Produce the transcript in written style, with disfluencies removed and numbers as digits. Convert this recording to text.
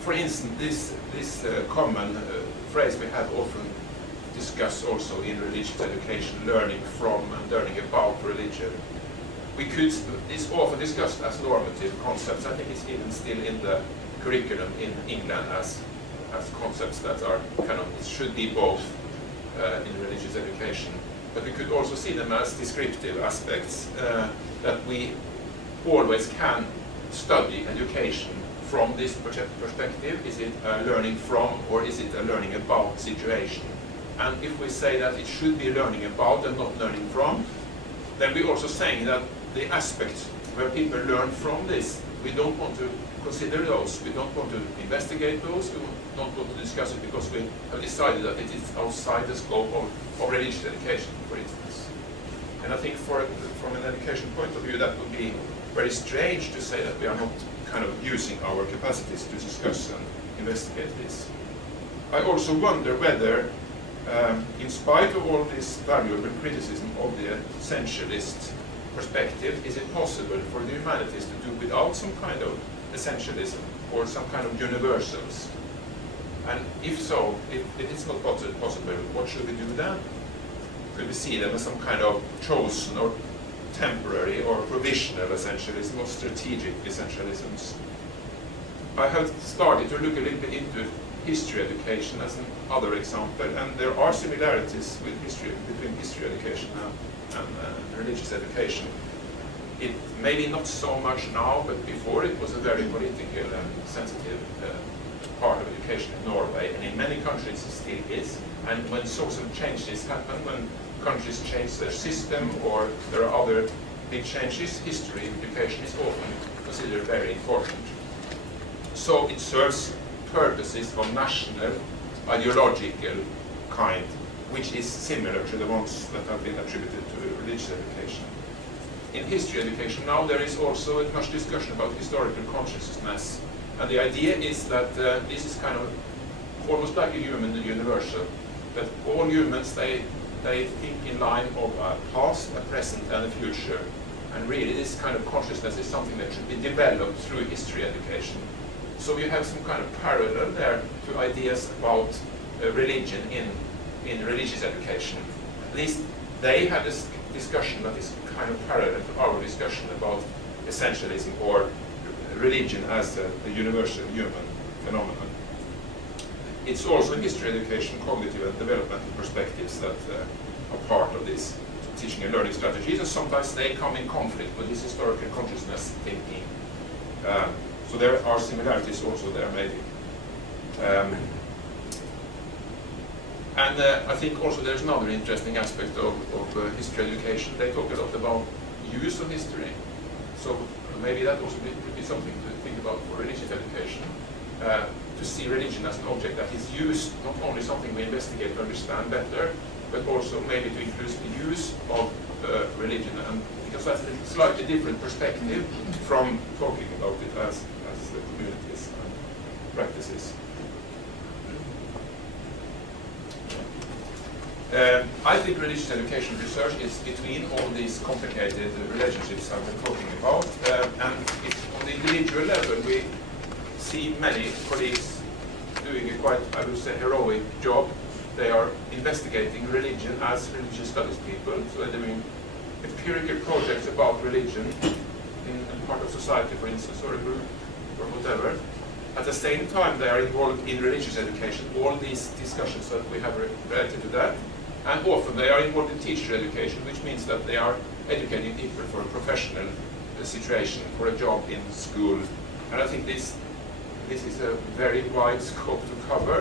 For instance, this common phrase we have often discussed also in religious education, learning from and learning about religion. It's often discussed as normative concepts. I think it's even still in the curriculum in England as concepts that are kind of, it should be both in religious education. But we could also see them as descriptive aspects, that we always can study education from this perspective. Is it a learning from, or is it a learning about situation? And if we say that it should be learning about and not learning from, then we're also saying that the aspects where people learn from this, we don't want to consider those, we don't want to investigate those, we don't want to discuss it because we have decided that it is outside the scope of religious education, for instance. And I think from an education point of view, that would be very strange to say that we are not kind of using our capacities to discuss and investigate this. I also wonder whether, in spite of all this valuable criticism of the essentialist perspective, is it possible for the humanities to do without some kind of essentialism or some kind of universals? And if so, if it's not possible, what should we do then? Could we see them as some kind of chosen or temporary or provisional essentialism or strategic essentialisms? I have started to look a little bit into history education as another example, and there are similarities with between history education and religious education. It maybe not so much now, but before it was a very political and sensitive part of education in Norway, and in many countries it still is. And when social changes happen, when countries change their system or there are other big changes, history education is often considered very important. So it serves purposes of national, ideological kind, which is similar to the ones that have been attributed to religious education. In history education now there is also much discussion about historical consciousness, and the idea is that this is kind of almost like a human universal, that all humans they think in line of a past, a present and a future, and really this kind of consciousness is something that should be developed through history education. So you have some kind of parallel there to ideas about religion in religious education. At least they have this discussion that is kind of parallel to our discussion about essentialism or religion as a universal human phenomenon. It's also in history education cognitive and developmental perspectives that are part of this teaching and learning strategies, and sometimes they come in conflict with this historical consciousness thinking. So there are similarities also there, maybe. And I think also there's another interesting aspect of history education. They talk a lot about use of history. So maybe that also could be something to think about for religious education. To see religion as an object that is used, not only something we investigate to understand better, but also maybe to include the use of religion, and because that's a slightly different perspective from talking about it as the communities and practices. I think religious education research is between all these complicated relationships I've been talking about, and on the individual level we see many colleagues doing a quite, I would say, heroic job. They are investigating religion as religious studies people, so they're doing empirical projects about religion in part of society, for instance, or a group, or whatever. At the same time, they are involved in religious education, all these discussions that we have related to that, and often they are involved in teacher education, which means that they are educating people for a professional situation, for a job in school. And I think this is a very wide scope to cover.